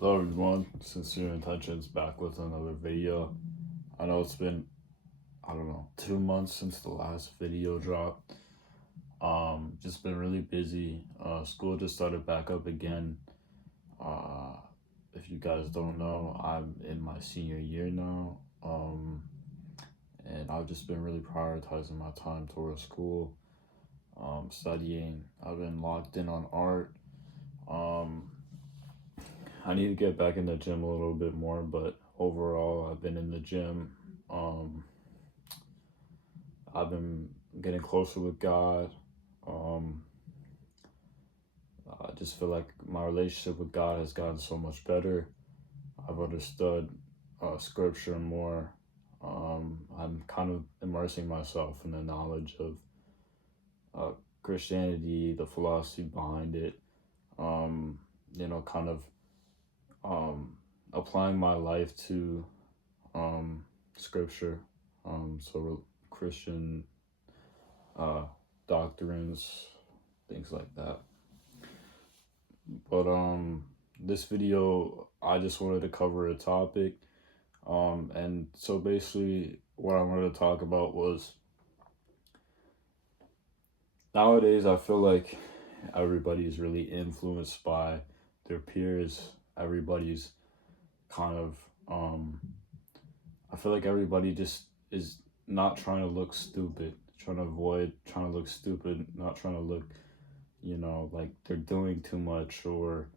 Hello everyone, Sincere Intentions back with another video. I know it's been, I don't know, 2 months since the last video dropped. Just been really busy. School just started back up again. Uh, if you guys don't know, I'm in my senior year now. And I've just been really prioritizing my time towards school, studying. I've been locked in on art. Um, I need to get back in the gym a little bit more, but overall, I've been in the gym. Um, I've been getting closer with God. Um, I just feel like my relationship with God has gotten so much better. I've understood scripture more. I'm kind of immersing myself in the knowledge of uh, Christianity, the philosophy behind it. Um, kind of um, applying my life to scripture, Christian uh, doctrines, things like that. But this video, I just wanted to cover a topic. And so basically, what I wanted to talk about was nowadays, I feel like everybody is really influenced by their peers. Everybody's kind of, I feel like everybody just is not trying to look stupid, trying to avoid trying to look stupid, not trying to look, like they're doing too much, or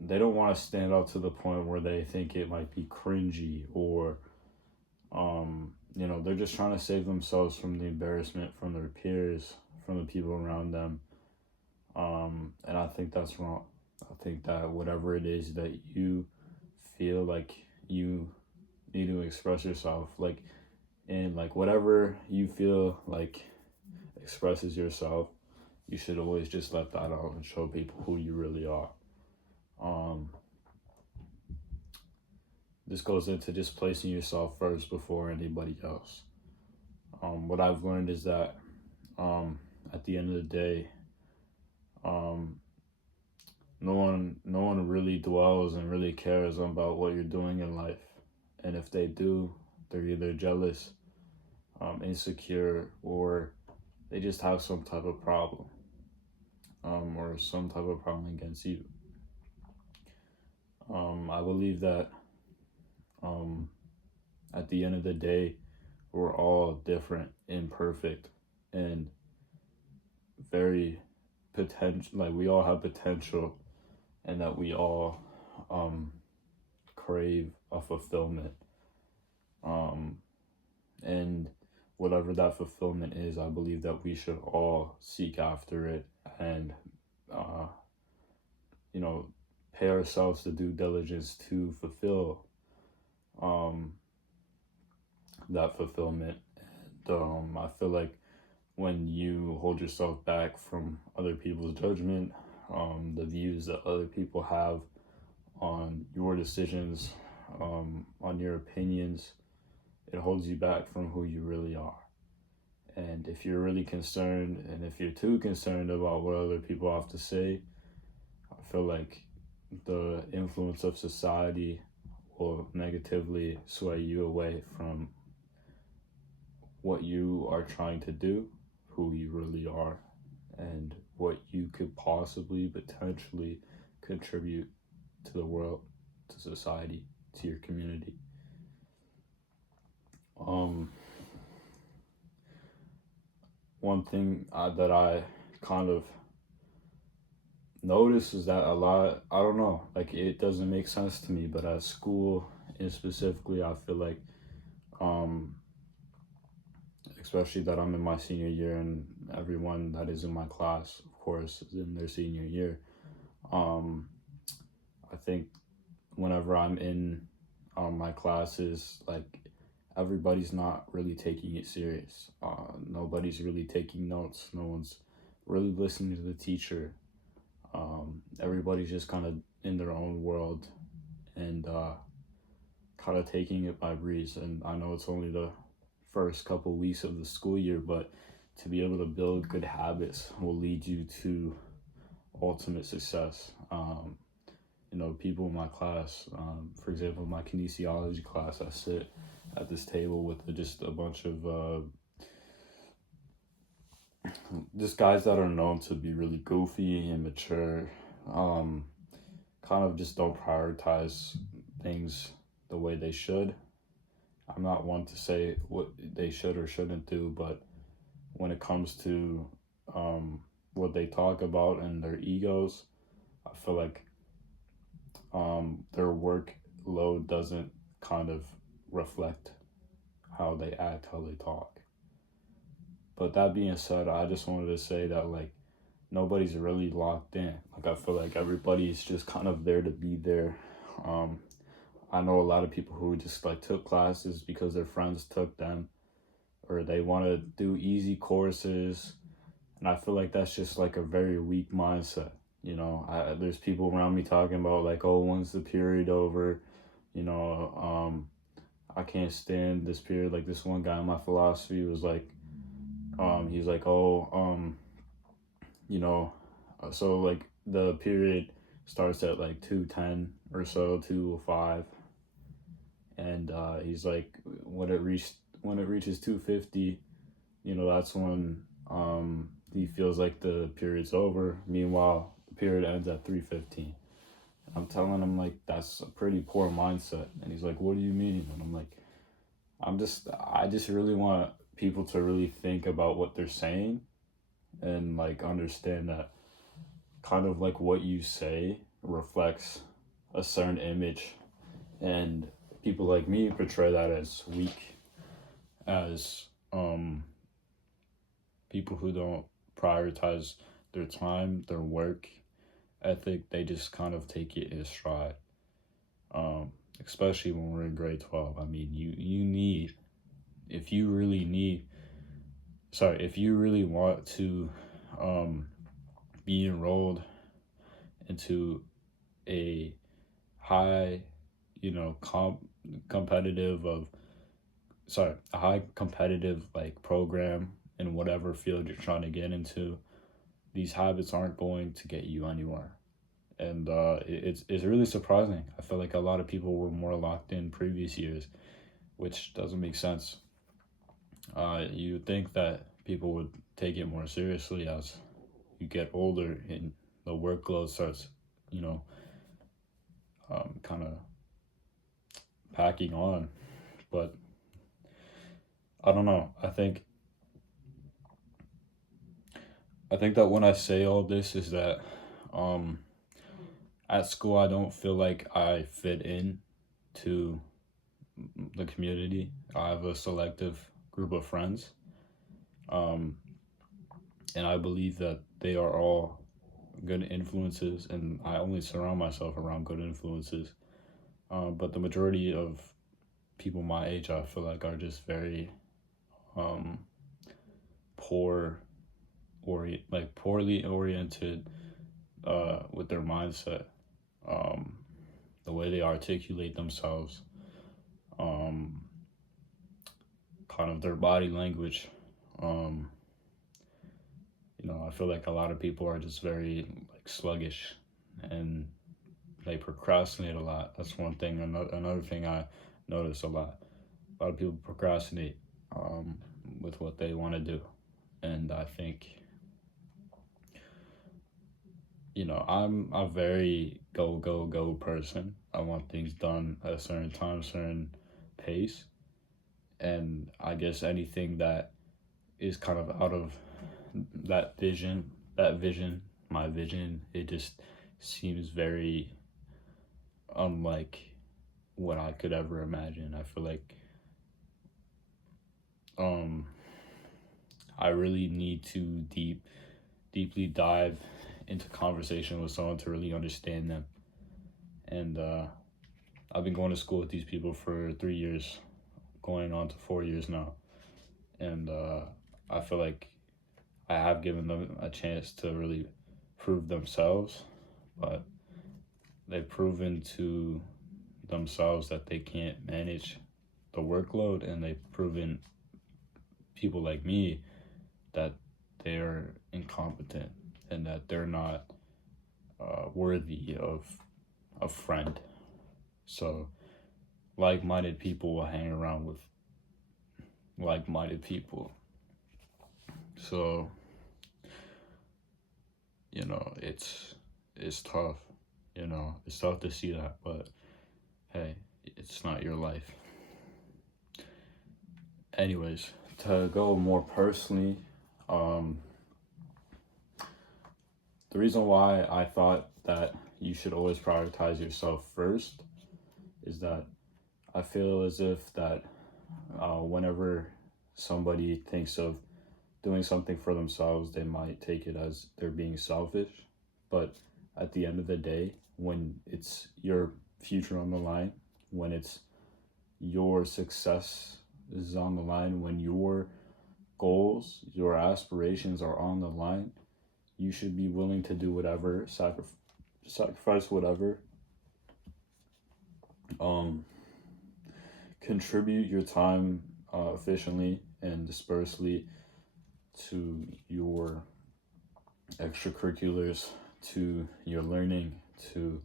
they don't want to stand out to the point where they think it might be cringy, or they're just trying to save themselves from the embarrassment from their peers, from the people around them. And I think that's wrong. I think that whatever it is that you feel like you need to express yourself, like, and like whatever you feel like expresses yourself, you should always just let that out and show people who you really are. um this goes into just placing yourself first before anybody else. What I've learned is that at the end of the day, um no one really dwells and really cares about what you're doing in life. And if they do, they're either jealous, insecure, or they just have some type of problem, or some type of problem against you. I believe that um, at the end of the day, we're all different, imperfect, and very potential. Like, we all have potential, and that we all um, crave a fulfillment. Um, and whatever that fulfillment is, I believe that we should all seek after it, and uh, you know, pay ourselves the due diligence to fulfill um, that fulfillment. And I feel like when you hold yourself back from other people's judgment, the views that other people have on your decisions, on your opinions, it holds you back from who you really are. And if you're really concerned, and if you're too concerned about what other people have to say, I feel like the influence of society will negatively sway you away from what you are trying to do, who you really are, and what you could possibly, potentially contribute to the world, to society, to your community. Um, One thing that I kind of notice is that a lot, I don't know, like, it doesn't make sense to me, but at school, and specifically, I feel like, um, especially that I'm in my senior year, and everyone that is in my class, of course, is in their senior year. Um, I think whenever I'm in my classes, like, everybody's not really taking it serious. Nobody's really taking notes. No one's really listening to the teacher. Everybody's just kind of in their own world, and kind of taking it by breeze. And I know it's only the first couple weeks of the school year, but to be able to build good habits will lead you to ultimate success. people in my class. For example, my kinesiology class, I sit at this table with just a bunch of just guys that are known to be really goofy and mature. Um, Kind of just don't prioritize things the way they should. I'm not one to say what they should or shouldn't do, but when it comes to what they talk about and their egos, I feel like their workload doesn't kind of reflect how they act, how they talk. But that being said, I just wanted to say that like nobody's really locked in. Like I feel like everybody's just kind of there to be there. Um, I know a lot of people who just like took classes because their friends took them, or they want to do easy courses, and I feel like that's just like a very weak mindset. There's people around me talking about like, oh, when's the period over? You know, I can't stand this period. Like this one guy in my philosophy was like, he's like, oh, you know, so like the period starts at like 2:10 or so, 2:05, and he's like, when it reaches 2:50, that's when he feels like the period's over. Meanwhile, the period ends at 3:15. I'm telling him like that's a pretty poor mindset, and he's like, "What do you mean?" And I'm like, I just really want people to really think about what they're saying and like understand that kind of like what you say reflects a certain image, and people like me portray that as weak, as people who don't prioritize their time, their work ethic. They just kind of take it in stride. Especially when we're in grade 12. I mean, you need, if you really need, sorry, if you really want to be enrolled into a high, competitive of, sorry, a high competitive like program in whatever field you're trying to get into, these habits aren't going to get you anywhere. And it's really surprising. I feel like a lot of people were more locked in previous years, which doesn't make sense. You would think that people would take it more seriously as you get older and the workload starts, kind of packing on. But I don't know. I think that when I say all this is that um, at school I don't feel like I fit in to the community. I have a selective group of friends, um, and I believe that they are all good influences, and I only surround myself around good influences. But the majority of people my age, I feel like, are just very um, poor, poorly oriented with their mindset, um, the way they articulate themselves, um, kind of their body language. Um, I feel like a lot of people are just very like sluggish, and they procrastinate a lot. That's one thing. Another thing I notice a lot. A lot of people procrastinate with what they want to do, and I think I'm a very go go go person. I want things done at a certain time, certain pace, and I guess anything that is kind of out of that vision, my vision, it just seems very unlike what I could ever imagine. I feel like um I really need to deeply dive into conversation with someone to really understand them. And I've been going to school with these people for 3 years, going on to 4 years now, and I feel like I have given them a chance to really prove themselves, but they've proven to themselves that they can't manage the workload, and they've proven people like me that they're incompetent and that they're not worthy of a friend. So like-minded people will hang around with like-minded people. So, it's tough. It's tough to see that, but hey, it's not your life. Anyways, to go more personally, um, the reason why I thought that you should always prioritize yourself first is that I feel as if that whenever somebody thinks of doing something for themselves, they might take it as they're being selfish. But at the end of the day, when it's your future on the line, when it's your success is on the line, when your goals, your aspirations are on the line, you should be willing to do whatever, sacrifice whatever, um, contribute your time efficiently and dispersely to your extracurriculars, to your learning, to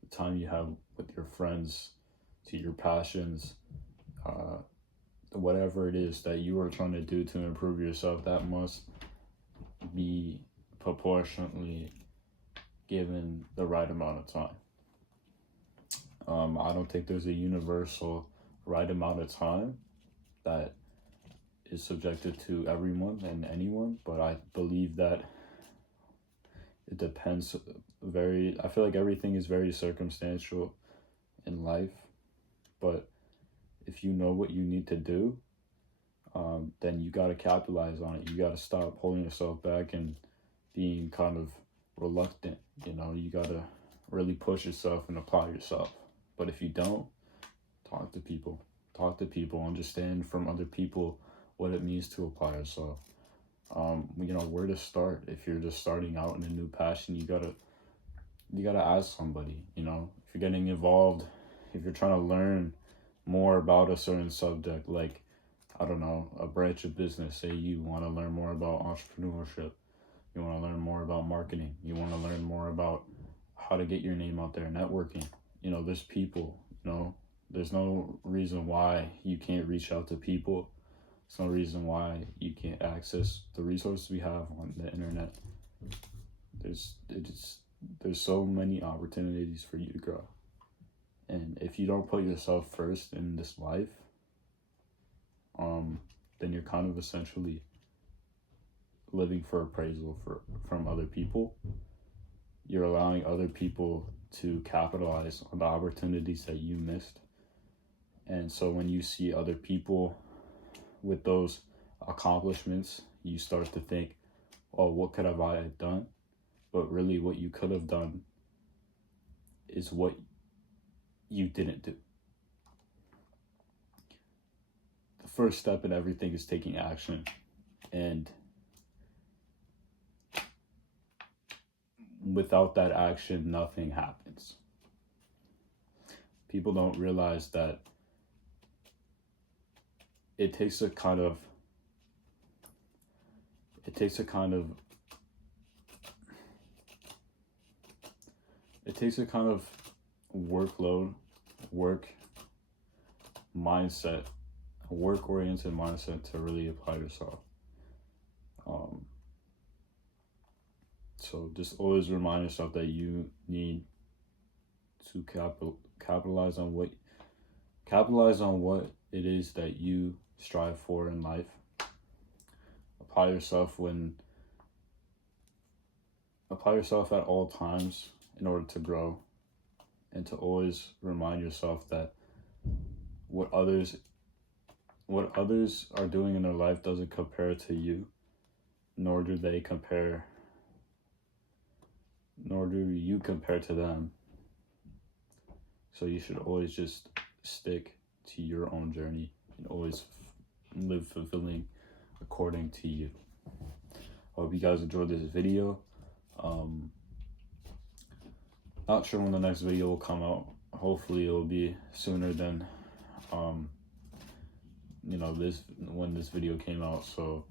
the time you have with your friends, to your passions, uh, whatever it is that you are trying to do to improve yourself, that must be proportionately given the right amount of time. I don't think there's a universal right amount of time that is subjected to everyone and anyone, but I believe that it depends I feel like everything is very circumstantial in life, but if you know what you need to do, then you got to capitalize on it. You got to stop holding yourself back and being kind of reluctant. You got to really push yourself and apply yourself. But if you don't, talk to people, understand from other people what it means to apply yourself. Where to start. If you're just starting out in a new passion, you gotta ask somebody. If you're getting involved, if you're trying to learn more about a certain subject, like, I don't know, a branch of business. Say you want to learn more about entrepreneurship, you want to learn more about marketing, you want to learn more about how to get your name out there, networking. There's people. There's no reason why you can't reach out to people. There's no reason why you can't access the resources we have on the internet. There's so many opportunities for you to grow. And if you don't put yourself first in this life, then you're kind of essentially living for appraisal from other people. You're allowing other people to capitalize on the opportunities that you missed. And so when you see other people with those accomplishments, you start to think, oh, what could have I done? But really what you could have done is what you didn't do. The first step in everything is taking action. And without that action, nothing happens. People don't realize that it takes a kind of workload, work mindset, a work-oriented mindset to really apply yourself. So just always remind yourself that you need to capitalize on what it is that you strive for in life. Apply yourself at all times in order to grow, and to always remind yourself that what others are doing in their life doesn't compare to you, nor do you compare to them. So you should always just stick to your own journey and always live fulfilling according to you. I hope you guys enjoyed this video. Not sure when the next video will come out. Hopefully it'll be sooner than when this video came out. So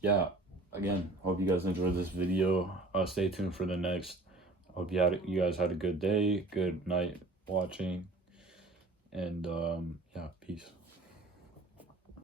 yeah, again, hope you guys enjoyed this video. Stay tuned for the next. Hope you guys had a good day, good night watching, and yeah, peace.